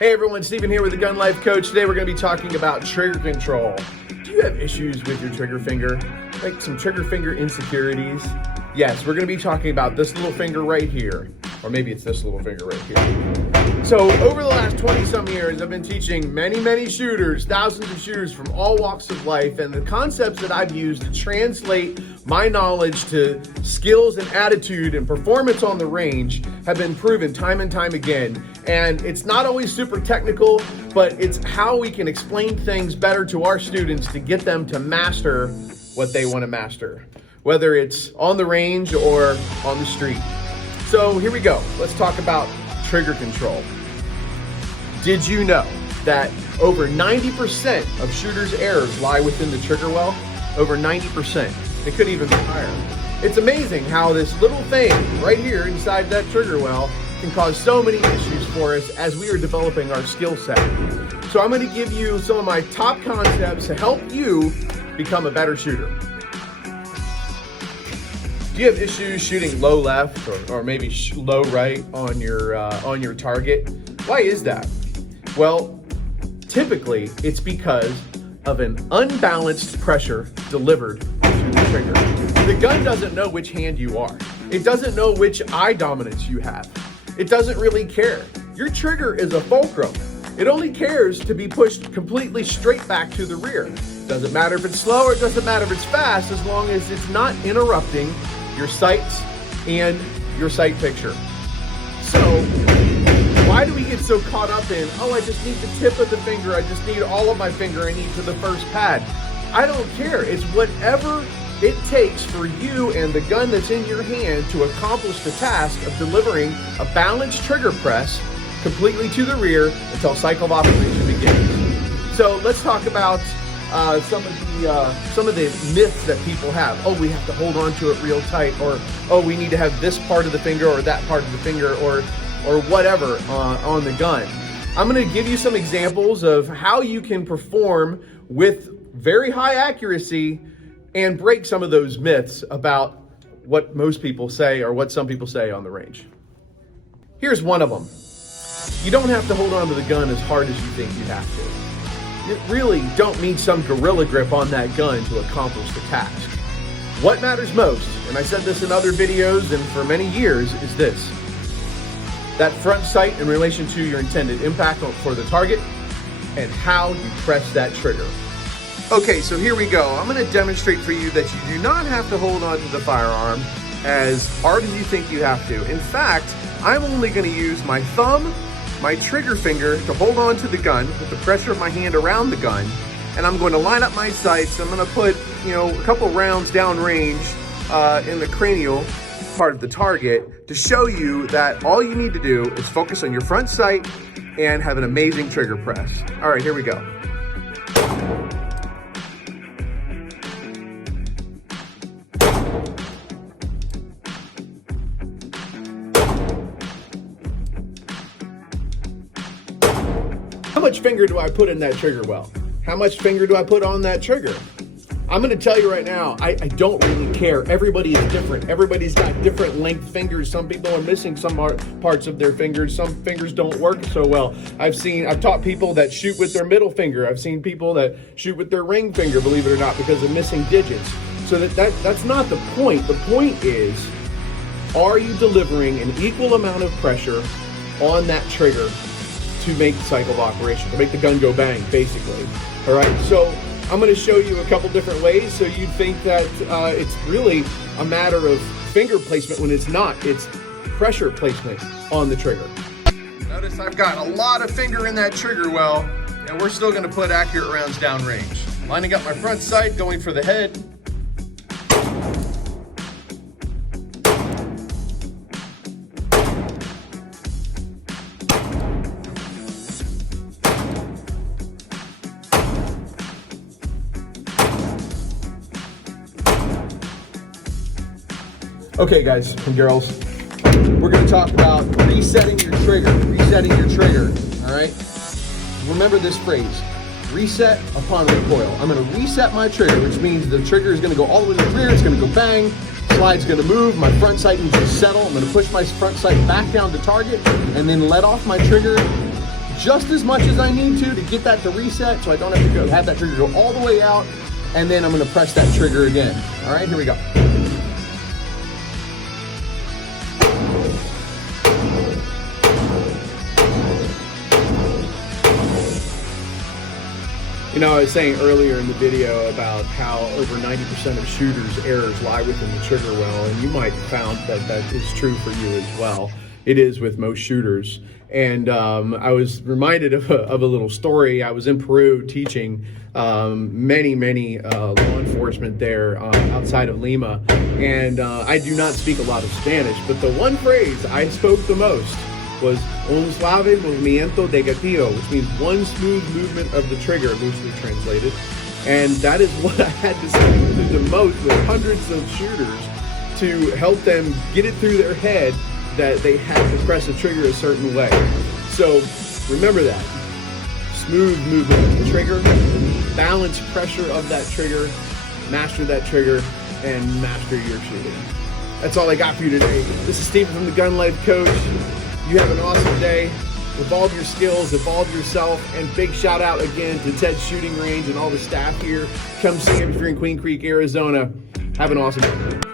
Hey everyone, Steven here with the GunLife Coach. Today we're going to be talking about trigger control. Do you have issues with your trigger finger? Like some trigger finger insecurities? Yes, we're going to be talking about this little finger right here. Or maybe it's this little finger right here. So over the last 20 some years, I've been teaching many shooters, thousands of shooters from all walks of life, and the concepts that I've used to translate my knowledge to skills and attitude and performance on the range have been proven time and time again. And it's not always super technical, but it's how we can explain things better to our students to get them to master what they want to master, whether it's on the range or on the street. So here we go. Let's talk about trigger control. Did you know that over 90% of shooters' errors lie within the trigger well? Over 90%. It could even be higher. It's amazing how this little thing right here inside that trigger well can cause so many issues for us as we are developing our skill set. So I'm going to give you some of my top concepts to help you become a better shooter. Do you have issues shooting low left or maybe low right on your target? Why is that? Well, typically it's because of an unbalanced pressure delivered to the trigger. The gun doesn't know which hand you are. It doesn't know which eye dominance you have. It doesn't really care. Your trigger is a fulcrum. It only cares to be pushed completely straight back to the rear. Doesn't matter if it's slow or it doesn't matter if it's fast, as long as it's not interrupting your sights and your sight picture. So why do we get so caught up in, oh, I just need the tip of the finger, I just need all of my finger, I need to the first pad? I don't care. It's whatever it takes for you and the gun that's in your hand to accomplish the task of delivering a balanced trigger press completely to the rear until cycle of operation begins. So let's talk about some of the myths that people have. Oh, we have to hold on to it real tight, or oh, we need to have this part of the finger or that part of the finger, or whatever on the gun. I'm going to give you some examples of how you can perform with very high accuracy and break some of those myths about what most people say or what some people say on the range. Here's one of them. You don't have to hold on to the gun as hard as you think you have to. You really don't need some gorilla grip on that gun to accomplish the task. What matters most, and I said this in other videos and for many years, is this: that front sight in relation to your intended impact for the target and how you press that trigger. Okay, so here we go. I'm going to demonstrate for you that you do not have to hold on to the firearm as hard as you think you have to. In fact, I'm only going to use my thumb, my trigger finger to hold on to the gun with the pressure of my hand around the gun, and I'm going to line up my sights. I'm going to put, a couple rounds downrange in the cranial part of the target to show you that all you need to do is focus on your front sight and have an amazing trigger press. All right, here we go. How much finger do I put in that trigger well? How much finger do I put on that trigger? I'm going to tell you right now, I don't really care. Everybody is different. Everybody's got different length fingers. Some people are missing some parts of their fingers. Some fingers don't work so well. I've taught people that shoot with their middle finger. I've seen people that shoot with their ring finger, believe it or not, because of missing digits. So that's not the point. The point is, are you delivering an equal amount of pressure on that trigger to make the cycle of operation, to make the gun go bang, basically? All right, so I'm going to show you a couple different ways so you'd think that it's really a matter of finger placement when it's not. It's pressure placement on the trigger. Notice I've got a lot of finger in that trigger well, and we're still going to put accurate rounds downrange. Lining up my front sight, going for the head. Okay guys and girls, we're going to talk about resetting your trigger, all right? Remember this phrase, reset upon recoil. I'm going to reset my trigger, which means the trigger is going to go all the way to the rear, it's going to go bang, slide's going to move, my front sight needs to settle, I'm going to push my front sight back down to target, and then let off my trigger just as much as I need to get that to reset, so I don't have to have that trigger go all the way out, and then I'm gonna press that trigger again. All right, here we go. You know, I was saying earlier in the video about how over 90% of shooters' errors lie within the trigger well, and you might have found that that is true for you as well. It is with most shooters. And I was reminded of a little story. I was in Peru teaching many law enforcement there outside of Lima. And I do not speak a lot of Spanish, but the one phrase I spoke the most was un suave movimiento de gatillo, which means one smooth movement of the trigger, loosely translated. And that is what I had to say the most with hundreds of shooters to help them get it through their head that they had to press the trigger a certain way. So remember that. Smooth movement of the trigger, balanced pressure of that trigger, master that trigger, and master your shooting. That's all I got for you today. This is Steven from the GunLife Coach. You have an awesome day. Evolve your skills, evolve yourself, and big shout out again to Ted's Shooting Range and all the staff here. Come see him if you're in Queen Creek, Arizona. Have an awesome day.